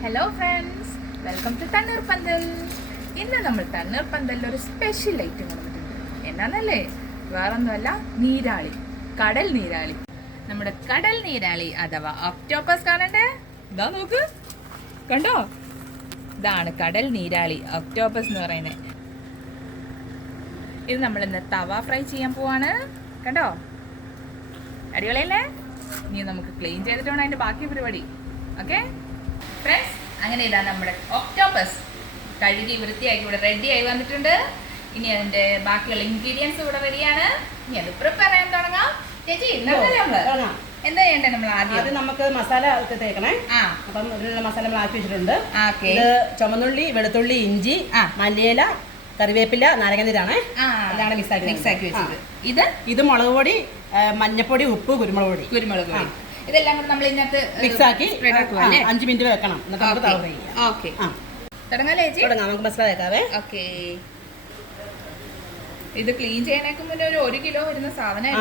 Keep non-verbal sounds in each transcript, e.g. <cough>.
Hello friends welcome to തണ്ണീർ പന്തൽ ഇന്ന് നമ്മൾ തണ്ണീർ പന്തലിൽ ഒരു സ്പെഷ്യൽ ഐറ്റം കൊണ്ടുവന്നിട്ടുണ്ട് എന്നാന്നല്ലേ വേറൊന്നുമല്ല നീരാളി. കടൽ നീരാളി. നമ്മുടെ കടൽ നീരാളി അഥവാ ഒക്ടോപ്പസ് കാണണ്ടേ? ഇതാ നോക്ക്. കണ്ടോ? ഇതാണ് കടൽ നീരാളി ഒക്ടോപ്പസ് എന്ന് പറയുന്നത് ഇത് നമ്മൾ ഇന്ന് തവ ഫ്രൈ ചെയ്യാൻ പോവാണ്. കണ്ടോ? അടിപൊളിയല്ലേ? ഇനി നമുക്ക് ക്ലീൻ ചെയ്തിട്ടാണ് അതിന്റെ ബാക്കി പരിപാടി. ഓക്കെ ഫ്രണ്ട്സ് അങ്ങനെ ഇതാ നമ്മുടെ ഒക്ടോപ്പസ് കഴുകി വൃത്തിയാക്കി ഇവിടെ റെഡി ആയി വന്നിട്ടുണ്ട്. ഇനി അതിന്റെ ബാക്കിയുള്ള ഇൻഗ്രീഡിയൻസ് ഇവിടെ റെഡിയാണ് ഇനി അത് പ്രിപ്പയർ ചെയ്യാൻ തുടങ്ങാം. ചേച്ചി നിർത്തല്ലേ നമ്മൾ? എന്താ ചെയ്യണ്ടേ നമ്മൾ ആദ്യം? അത് നമുക്ക് മസാല തേക്കണേ. അപ്പം ഇതിനുള്ള മസാല നമ്മൾ ആക്കി വെച്ചിട്ടുണ്ട്. ഇത് ചുമന്നുള്ളി വെളുത്തുള്ളി ഇഞ്ചി ആ. മല്ലിയില കറിവേപ്പില നാരങ്ങനീരാണ് ആ. അതാണ് mix ആക്കി മിക്സ് ആക്കി. വെച്ചത് ഇത്? ഇത് മുളക് പൊടി മഞ്ഞപ്പൊടി ഉപ്പ് കുരുമുളക് പൊടി. കുരുമുളക് പൊടി. ഇതെല്ലാം കൂടെ നമ്മൾ ഇതിനകത്ത് മിക്സ് ആക്കി അഞ്ച് മിനിറ്റ് വെക്കണം. എന്നിട്ട് നമുക്ക് തവ ഫ്രൈ ചെയ്യാം ഓക്കെ ആ. ചേച്ചി? തുടങ്ങാം. നമുക്ക് മസാല തേക്കാവേ ഓക്കെ ഇത് ക്ലീൻ ചെയ്യാനൊക്കെ മുന്നേ ഒരു ഒരു കിലോ വരുന്ന സാധനം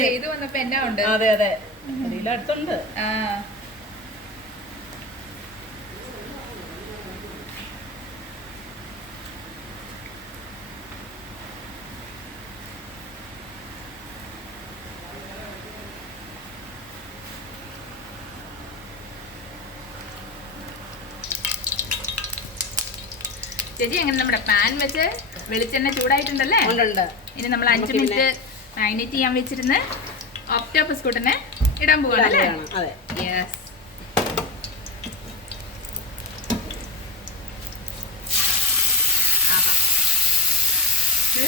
ചെയ്തു വന്നപ്പോ എന്നാ ഉണ്ട്? അതെ അതെ. അടുത്തുണ്ട്. ആ. ചേച്ചി അങ്ങനെ നമ്മുടെ പാൻ വെച്ച് വെളിച്ചെണ്ണ ചൂടായിട്ടുണ്ടല്ലേ? ഇനി നമ്മൾ അഞ്ച് മിനിറ്റ് മാഗ്നേറ്റ് ചെയ്യാൻ വെച്ചിരുന്ന് ഓപ്റ്റോപ്പസ് കൂട്ടനെ ഇടാൻ പോകണല്ലേ യെസ്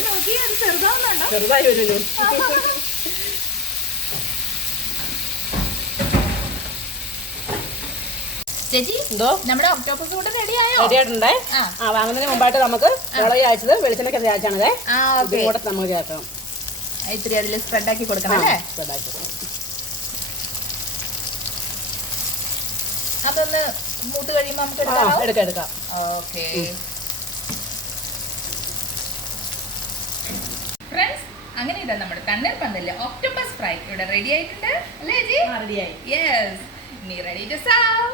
നോക്കി അത്. ചെറുതാവുന്നുണ്ടോ? ചെറുതായി വരുന്നു <laughs> ചേച്ചി എന്തോ? നമ്മുടെ ഓപ്റ്റോപ്പസ് കൂട്ടൻ റെഡി ആയോ? റെഡി ആയിട്ടുണ്ടേ? ആ. വാങ്ങുന്നതിന് മുമ്പായിട്ട് നമുക്ക് മുളക് അയച്ചത് വെളിച്ചെണ്ണയ്ക്ക് അയച്ചാണതേ ആ ഇതും കൂടെ നമുക്ക് ചേർക്കണം ഇത്തിരി അതിൽ സ്പ്രെഡ് ആക്കി കൊടുക്കണം അല്ലേ? ചെറുതായിട്ട്. അതൊന്ന് മൂത്ത് കഴിയുമ്പോ നമുക്ക് എടുക്കാം എടുക്കാം എടുക്കാം. ഓക്കെ. ഫ്രണ്ട്സ് അങ്ങനെ ഇതാ നമ്മുടെ തണ്ണീർ പന്തൽ ഓക്ടോപ്പസ് ഫ്രൈ ഇവിടെ റെഡി ആയിട്ടുണ്ട് അല്ലേ ജി റെഡിയായി യെസ് നീ റെഡി ടു സർവ്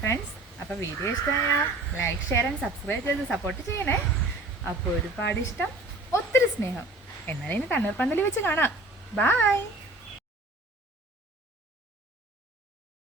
ഫ്രണ്ട്സ് അപ്പോൾ വീഡിയോ ഇഷ്ടമായ ലൈക്ക് ഷെയർ ആൻഡ് സബ്സ്ക്രൈബ് ചെയ്ത് സപ്പോർട്ട് ചെയ്യണേ. അപ്പോൾ ഒരുപാട് ഇഷ്ടം ഒത്തിരി സ്നേഹം. എന്നാലും ഇനി കണ്ണൂർ പന്തലിൽ വെച്ച് കാണാം. ബൈ